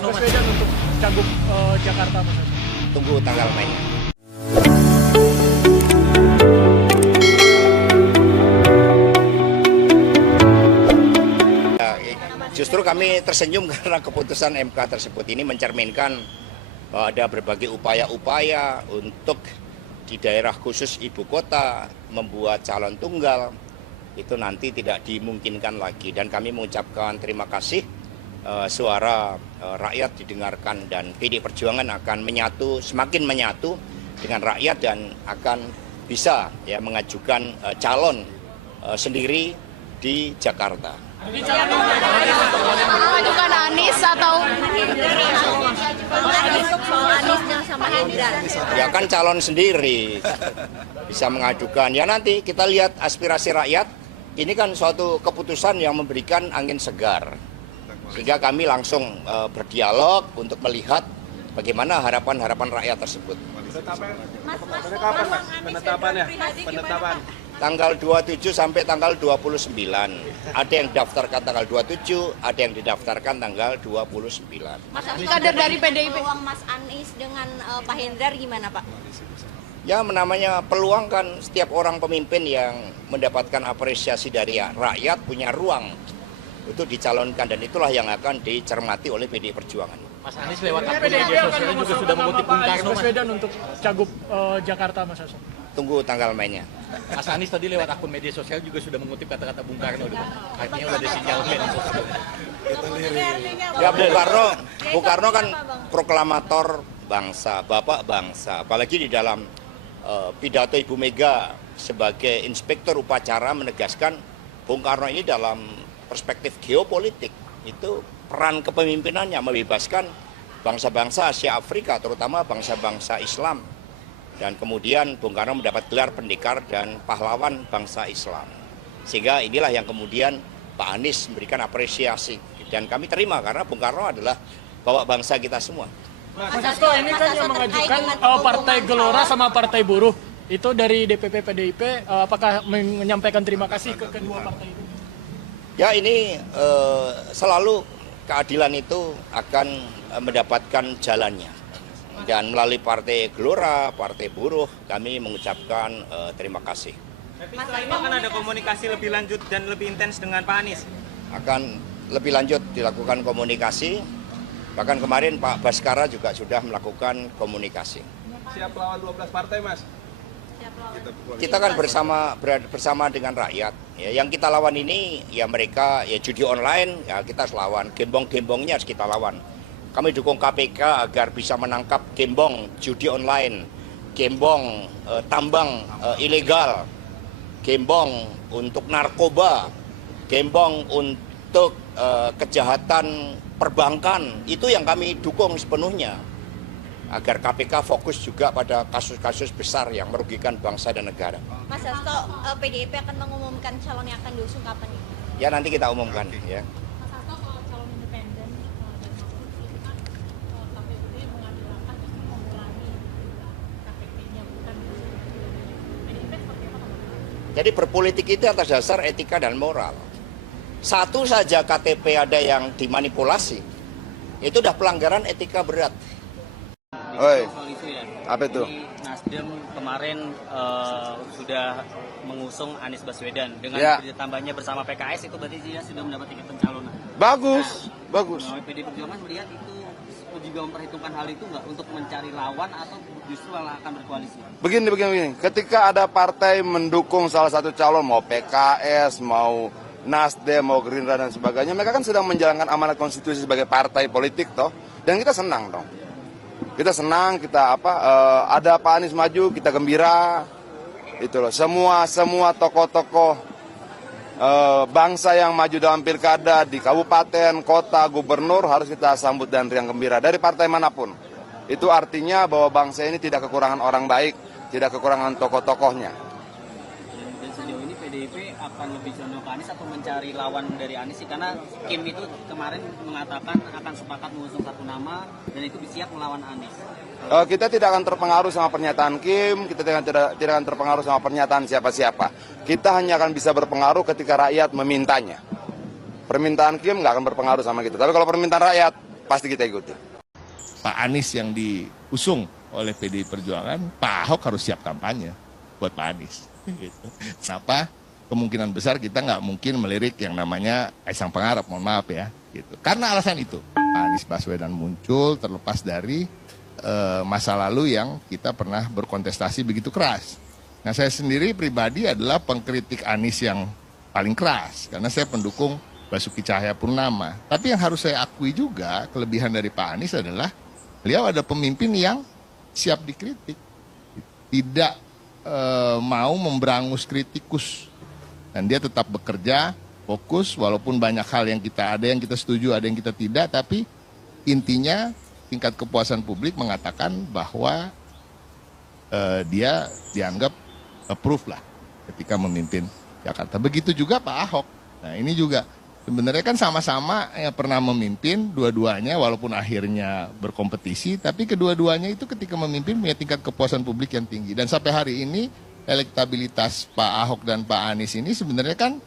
Anies Baswedan untuk cagup Jakarta, Mas Hasto? Tunggu tanggal mainnya. Justru kami tersenyum karena keputusan MK tersebut ini mencerminkan bahwa ada berbagai upaya-upaya untuk di daerah khusus ibu kota membuat calon tunggal itu nanti tidak dimungkinkan lagi, dan kami mengucapkan terima kasih suara rakyat didengarkan dan PD Perjuangan akan semakin menyatu dengan rakyat dan akan bisa mengajukan calon sendiri di Jakarta. Mengajukan Anies atau Anies sama Hendra? Ya kan calon sendiri bisa mengajukan. Ya nanti kita lihat aspirasi rakyat. Ini kan suatu keputusan yang memberikan angin segar. Sehingga kami langsung berdialog untuk melihat bagaimana harapan-harapan rakyat tersebut. Penetapan. Tanggal 27 sampai tanggal 29. Ada yang daftarkan tanggal 27, ada yang didaftarkan tanggal 29. Mas kader dari PDIP. Peluang Mas Anies dengan Pak Hendra gimana, Pak? Ya namanya peluang kan, setiap orang pemimpin yang mendapatkan apresiasi dari rakyat punya ruang untuk dicalonkan, dan itulah yang akan dicermati oleh PDI Perjuangan. Mas Anies lewat akun media sosialnya juga sudah mengutip Bung Karno, Mas. Baswedan untuk cagup Jakarta, Mas Hasto? Tunggu tanggal mainnya. Mas Anies tadi lewat akun media sosial juga sudah mengutip kata-kata Bung Karno. Artinya udah ada sinyalmen. Ya Bung Karno kan proklamator bangsa, bapak bangsa. Apalagi di dalam pidato Ibu Mega sebagai inspektur upacara menegaskan Bung Karno ini dalam perspektif geopolitik itu peran kepemimpinannya membebaskan bangsa-bangsa Asia Afrika, terutama bangsa-bangsa Islam. Dan kemudian Bung Karno mendapat gelar pendekar dan pahlawan bangsa Islam. Sehingga inilah yang kemudian Pak Anies memberikan apresiasi. Dan kami terima karena Bung Karno adalah bapak bangsa kita semua. Mas Hasto, ini kan yang mengajukan Partai Gelora sama Partai Buruh. Itu dari DPP PDIP, apakah menyampaikan terima kasih ke kedua partai itu? Ya ini selalu keadilan itu akan mendapatkan jalannya. Dan melalui Partai Gelora, Partai Buruh, kami mengucapkan terima kasih. Tapi setelah ini akan ada komunikasi lebih lanjut dan lebih intens dengan Pak Anies? Akan lebih lanjut dilakukan komunikasi, bahkan kemarin Pak Baskara juga sudah melakukan komunikasi. Siap lawan 12 partai, Mas? Kita kan bersama dengan rakyat. Ya, yang kita lawan ini ya mereka ya judi online, ya kita harus lawan. Gembong-gembongnya harus kita lawan. Kami dukung KPK agar bisa menangkap gembong judi online, gembong tambang ilegal, gembong untuk narkoba, gembong untuk kejahatan perbankan. Itu yang kami dukung sepenuhnya. Agar KPK fokus juga pada kasus-kasus besar yang merugikan bangsa dan negara. Mas Hasto, PDIP akan mengumumkan calon yang akan diusung kapan ini? Ya nanti kita umumkan ya. Mas Hasto, soal calon independen dan itu kan KPUD mengambil langkah justru mengulangi KPP-nya bukan PDIP seperti apa? Jadi berpolitik itu atas dasar etika dan moral. Satu saja KTP ada yang dimanipulasi, itu udah pelanggaran etika berat. Oi, Soal isu ya. apa itu? Ini Nasdem kemarin sudah mengusung Anies Baswedan dengan ditambahnya bersama PKS, itu berarti dia sudah mendapat tiket pencalonan. Bagus, bagus. Nah, PD Perjuangan melihat itu juga memperhitungkan hal itu nggak untuk mencari lawan atau justru malah akan berkoalisi? Begini. Ketika ada partai mendukung salah satu calon, mau PKS, mau Nasdem, mau Gerindra dan sebagainya, mereka kan sedang menjalankan amanat konstitusi sebagai partai politik toh, dan kita senang dong. Kita senang, ada Pak Anies maju, kita gembira. Itu loh. Semua tokoh-tokoh bangsa yang maju dalam pilkada di kabupaten, kota, gubernur harus kita sambut dan riang gembira dari partai manapun. Itu artinya bahwa bangsa ini tidak kekurangan orang baik, tidak kekurangan tokoh-tokohnya. Dan sejauh ini PDIP akan lebih condong ke Anies atau mencari lawan dari Anies sih? Karena Kim itu kemarin mengatakan akan sepakat mengusung satu nama dan itu siap melawan Anies. Kita tidak akan terpengaruh sama pernyataan Kim, kita tidak akan terpengaruh sama pernyataan siapa-siapa. Kita hanya akan bisa berpengaruh ketika rakyat memintanya. Permintaan Kim nggak akan berpengaruh sama kita. Tapi kalau permintaan rakyat, pasti kita ikuti. Pak Anies yang diusung oleh PDI Perjuangan, Pak Ahok harus siap kampanye buat Pak Anies. Gitu. Kenapa? Kemungkinan besar kita nggak mungkin melirik yang namanya Kaisang Pangarep, mohon maaf ya. Gitu. Karena alasan itu, Pak Anies Baswedan muncul terlepas dari masa lalu yang kita pernah berkontestasi begitu keras. Nah, saya sendiri pribadi adalah pengkritik Anies yang paling keras, karena saya pendukung Basuki Cahayapurnama. Tapi yang harus saya akui juga, kelebihan dari Pak Anies adalah beliau ada pemimpin yang siap dikritik, tidak mau memberangus kritikus, dan dia tetap bekerja fokus walaupun banyak hal yang kita setuju, ada yang kita tidak, tapi intinya tingkat kepuasan publik mengatakan bahwa dia dianggap approve lah ketika memimpin Jakarta. Begitu juga Pak Ahok. Nah, ini juga sebenarnya kan sama-sama yang pernah memimpin, dua-duanya walaupun akhirnya berkompetisi, tapi kedua-duanya itu ketika memimpin punya tingkat kepuasan publik yang tinggi. Dan sampai hari ini elektabilitas Pak Ahok dan Pak Anies ini sebenarnya kan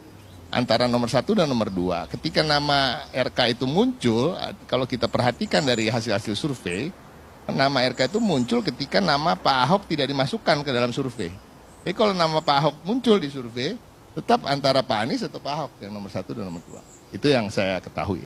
antara nomor 1 dan nomor 2. Ketika nama RK itu muncul, kalau kita perhatikan dari hasil-hasil survei, nama RK itu muncul ketika nama Pak Ahok tidak dimasukkan ke dalam survei. Jadi kalau nama Pak Ahok muncul di survei, tetap antara Pak Anies atau Pak Ahok yang nomor 1 dan nomor 2. Itu yang saya ketahui.